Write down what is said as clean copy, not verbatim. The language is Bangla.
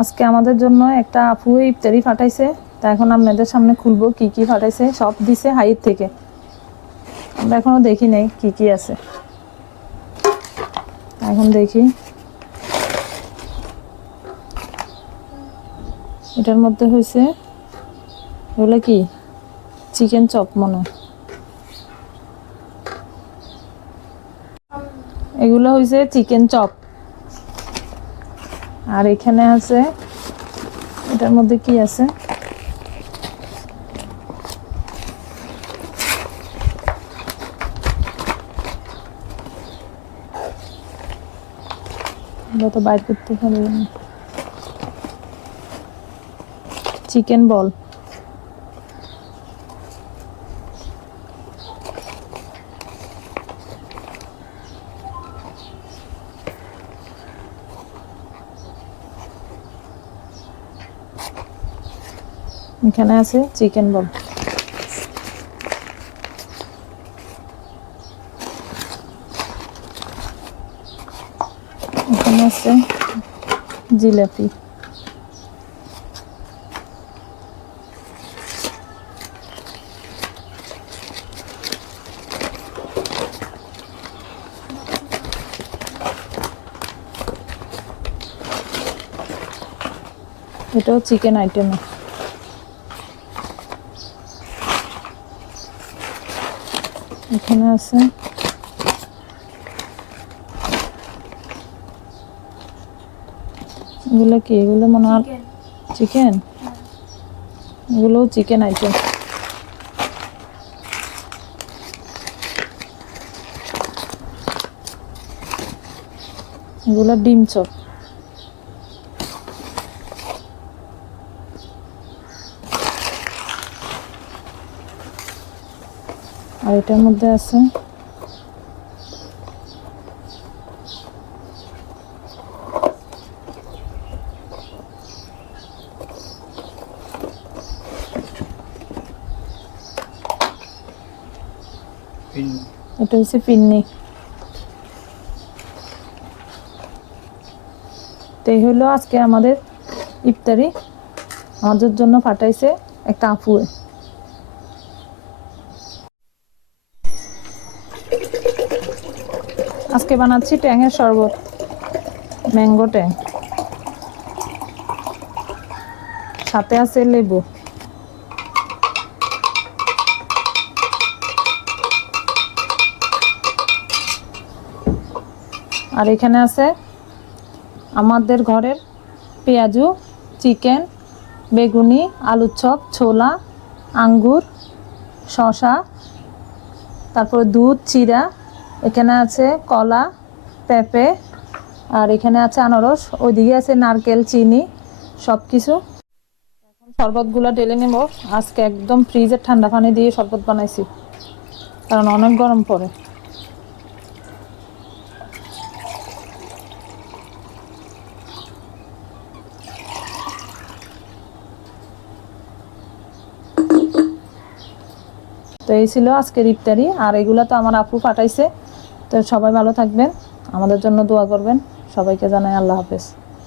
আজকে আমাদের জন্য একটা আপু ইফতারি পাঠাইছে, তা এখন আপনাদের সামনে খুলবো কি কি পাঠাইছে। সব দিছে হাইর থেকে, আমরা এখনো দেখি নাই কি কি আছে। এখন দেখি এটার মধ্যে হয়েছে এগুলো কি চিকেন চপ মনে হয়। এগুলো হয়েছে চিকেন চপ। আর এখানে আছে, এটার মধ্যে কি আছে, এটা তো বাইর করতে পারবেন না। চিকেন বল, এখানে আছে চিকেন বল। এখানে আছে জিলাপি। এটাও চিকেন আইটেম। এখানে আছে এগুলো কি, এগুলো মনে হয় চিকেন, এগুলোও চিকেন আইটেম। এগুলো ডিম চপ। আর এটার মধ্যে আছে এটা হচ্ছে পিন্নি। তো এই হলো আজকে আমাদের ইফতারি, আমাদের জন্য পাঠাইছে একটা আপুয়ে। আজকে বানাচ্ছি ট্যাঙের শরবত, ম্যাঙ্গো ট্যাং, সাথে আছে লেবু। আর এখানে আছে আমাদের ঘরের পেঁয়াজু, চিকেন, বেগুনি, আলুর চপ, ছোলা, আঙ্গুর, শসা, তারপর দুধ, চিরা, এখানে আছে কলা, পেঁপে, আর এখানে আছে আনারস, ওইদিকে আছে নারকেল, চিনি, সব কিছু। এখন শরবতগুলো ঢেলে নেব। আজকে একদম ফ্রিজের ঠান্ডা পানি দিয়ে শরবত বানাইছি, কারণ অনেক গরম পড়ে। তো এই ছিল আজকের ইফতারি। আর এগুলো তো আমার আপু পাঠাইছে। তো সবাই ভালো থাকবেন, আমাদের জন্য দোয়া করবেন। সবাইকে জানাই আল্লাহ হাফেজ।